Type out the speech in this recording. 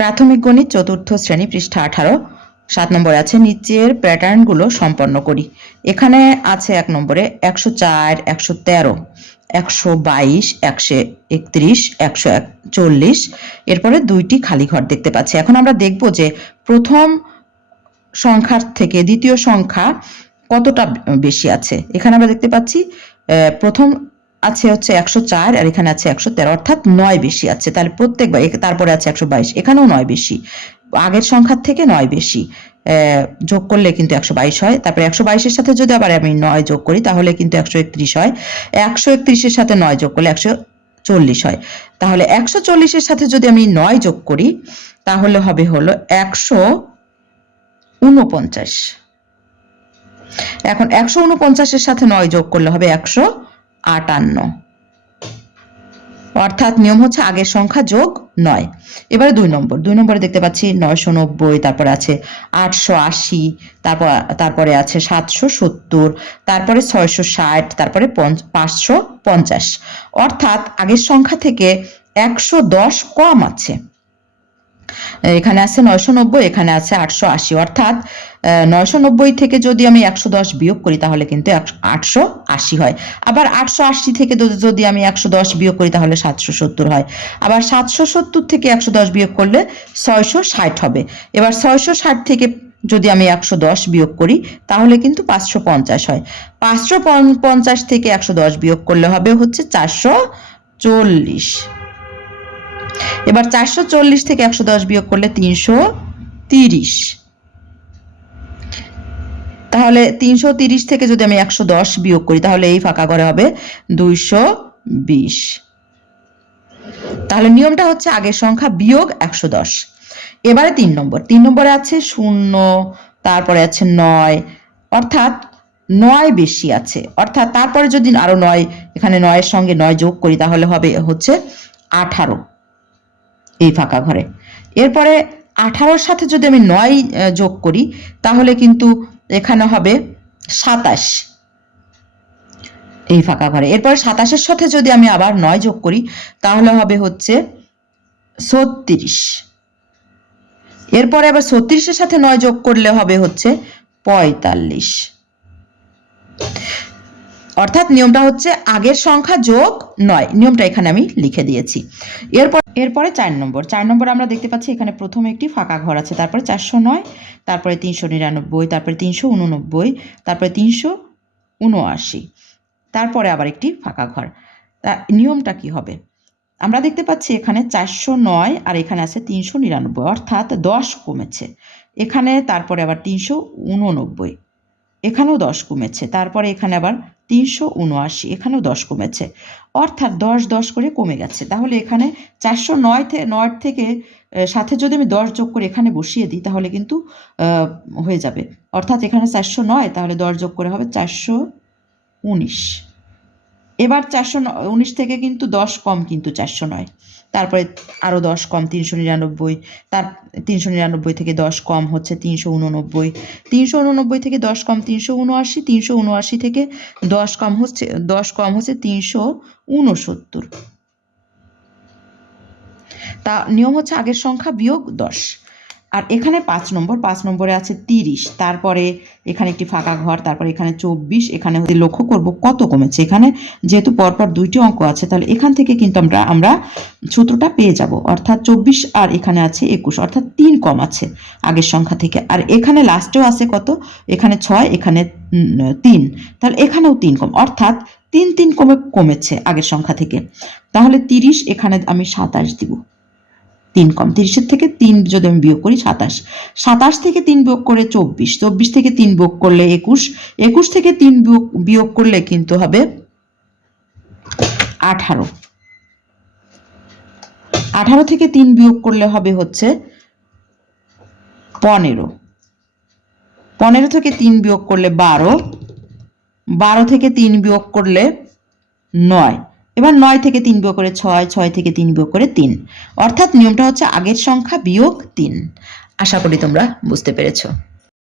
প্রাথমিক গণিত চতুর্থ শ্রেণি পৃষ্ঠা আঠারো, সাত নম্বরে আছে নিচের প্যাটার্নগুলো সম্পন্ন করি। এখানে আছে এক নম্বরে একশো চার, একশো তেরো, একশো বাইশ, একশো একত্রিশ, একশো এক চল্লিশ এরপরে দুইটি খালি ঘর দেখতে পাচ্ছি। এখন আমরা দেখব যে প্রথম সংখ্যার থেকে দ্বিতীয় সংখ্যা কতটা বেশি আছে। এখানে আমরা দেখতে পাচ্ছি প্রথম আছে হচ্ছে একশো চার আর এখানে আছে একশো তেরো, অর্থাৎ নয় বেশি আছে। তাহলে প্রত্যেকবার তারপরে আছে একশো বাইশ, এখানেও নয় বেশি। আগের সংখ্যার থেকে নয় বেশি। যোগ করলে কিন্তু একশো বাইশ হয়। তারপরে একশো বাইশের সাথে যদি আবার আমি নয় যোগ করি, তাহলে কিন্তু একশো একত্রিশ হয়। একশো একত্রিশের সাথে নয় যোগ করলে একশো চল্লিশ হয়। তাহলে একশো চল্লিশের সাথে যদি আমি নয় যোগ করি, তাহলে হবে হলো একশো উনপঞ্চাশ এখন একশো উনপঞ্চাশের সাথে নয় যোগ করলে হবে একশো আটান্ন। অর্থাৎ নিয়ম হচ্ছে আগের সংখ্যা যোগ নয়। এবারে দুই নম্বর। দুই নম্বরে দেখতে পাচ্ছি নয়শো নব্বই, তারপরে আছে আটশো আশি, তারপর, তারপরে আছে সাতশো সত্তর, তারপরে ছয়শো ষাট, তারপরে পাঁচশো পঞ্চাশ। অর্থাৎ আগের সংখ্যা থেকে একশো দশ কম আছে। এখানে আছে নয়শো নব্বই, এখানে আছে আটশো আশি। অর্থাৎ নয়শো নব্বই থেকে যদি আমি একশো দশ বিয়োগ করি, তাহলে কিন্তু আটশো আশি হয়। আবার আটশো আশি থেকে যদি- আমি একশো দশ বিয়োগ করি, তাহলে সাতশো সত্তর হয়। আবার সাতশো সত্তর থেকে একশো দশ বিয়োগ করলে ছয়শো ষাট হবে। এবার ছয়শো ষাট থেকে যদি আমি একশো দশ বিয়োগ করি, তাহলে কিন্তু পাঁচশো পঞ্চাশ হয়। পাঁচশো পঞ্চাশ থেকে একশো দশ বিয়োগ করলে হবে হচ্ছে চারশো চল্লিশ। এবার চারশো চল্লিশ থেকে একশো দশ বিয়োগ করলে তিনশো তিরিশ। তাহলে তিনশো তিরিশ থেকে যদি আমি একশো দশ বিয়োগ করি, তাহলে এই ফাঁকা করে হবে দুইশো বিশ। তাহলে নিয়মটা হচ্ছে আগের সংখ্যা বিয়োগ একশো দশ। এবারে তিন নম্বর। তিন নম্বরে আছে শূন্য, তারপরে আছে নয়। অর্থাৎ নয় বেশি আছে। অর্থাৎ তারপরে যদি আরও নয়, এখানে নয়ের সঙ্গে নয় যোগ করি, তাহলে হবে হচ্ছে আঠারো। এই ফাঁকা ঘরে। এরপরে আঠারোর সাথে যদি আমি নয় যোগ করি, তাহলে কিন্তু এখানে হবে সাতাশ। এই ফাঁকা ঘরে। এরপরে সাতাশের সাথে যদি আমি আবার নয় যোগ করি, তাহলে হবে হচ্ছে ছত্রিশ। এরপরে আবার ছত্রিশের সাথে নয় যোগ করলে হবে হচ্ছে পঁয়তাল্লিশ। অর্থাৎ নিয়মটা হচ্ছে আগের সংখ্যা যোগ নয়। নিয়মটা এখানে আমি লিখে দিয়েছি। এরপর এরপরে চার নম্বর। চার নম্বর আমরা দেখতে পাচ্ছি এখানে প্রথমে একটি ফাঁকা ঘর আছে, তারপরে চারশো নয়, তারপরে তিনশো নিরানব্বই, তারপরে তিনশো উননব্বই, তারপরে তিনশো উনআশি, তারপরে আবার একটি ফাঁকা ঘর। তা নিয়মটা কি হবে? আমরা দেখতে পাচ্ছি এখানে চারশো নয় আর এখানে আছে তিনশো নিরানব্বই, অর্থাৎ দশ কমেছে। এখানে তারপরে আবার তিনশো উননব্বই, এখানেও দশ কমেছে, তারপরে এখানে আবার তিনশো উনআশি, এখানেও দশ কমেছে। অর্থাৎ দশ দশ করে কমে গেছে। তাহলে এখানে চারশো নয় থেকে নয় থেকে সাথে যদি আমি দশ যোগ করে এখানে বসিয়ে দিই, তাহলে কিন্তু হয়ে যাবে। অর্থাৎ এখানে চারশো নয়, তাহলে দশ যোগ করে হবে চারশো উনিশ। এবার চারশো উনিশ থেকে কিন্তু দশ কম কিন্তু চারশো নয়। তারপরে আরও দশ কম, তিনশো নিরানব্বই। তার, তিনশো নিরানব্বই থেকে দশ কম হচ্ছে তিনশো উননব্বই। তিনশো উননব্বই থেকে দশ কম, তিনশো উনআশি। তিনশো উনআশি থেকে দশ কম হচ্ছে, দশ কম হচ্ছে তিনশো উনসত্তর। তা, নিয়ম হচ্ছে আগের সংখ্যা বিয়োগ দশ। আর এখানে পাঁচ নম্বর, পাঁচ নম্বরে আছে তিরিশ। তারপরে এখানে একটি ফাঁকা ঘর, তারপরে এখানে চব্বিশ, এখানে হচ্ছে লক্ষ্য করব কত কমেছে। এখানে যেহেতু পরপর দুইটি অঙ্ক আছে, তাহলে এখান থেকে কিন্তু আমরা আমরা সূত্রটা পেয়ে যাব। অর্থাৎ চব্বিশ আর এখানে আছে একুশ, অর্থাৎ তিন কম আছে আগের সংখ্যা থেকে। আর এখানে লাস্টেও আছে কত? এখানে ছয়, এখানে তিন। তাহলে এখানেও তিন কম, অর্থাৎ তিন তিন কমে, কমেছে আগের সংখ্যা থেকে। তাহলে তিরিশ, এখানে আমি সাতাশ দিব। তিন কম তিরিশের থেকে তিন যদি আমি বিয়োগ করি সাতাশ। সাতাশ থেকে তিন বিয়োগ করে চব্বিশ চব্বিশ থেকে তিন বিয়োগ করলে একুশ একুশ থেকে তিন বিয়োগ বিয়োগ করলে কিন্তু হবে আঠারো। আঠারো থেকে তিন বিয়োগ করলে হবে হচ্ছে পনেরো। পনেরো থেকে তিন বিয়োগ করলে বারো বারো থেকে তিন বিয়োগ করলে নয়। এবার নয় থেকে তিন বিয়োগ করে ছয় ছয় থেকে তিন বিয়োগ করে তিন। অর্থাৎ নিয়মটা হচ্ছে আগের সংখ্যা বিয়োগ তিন। আশা করি তোমরা বুঝতে পেরেছ।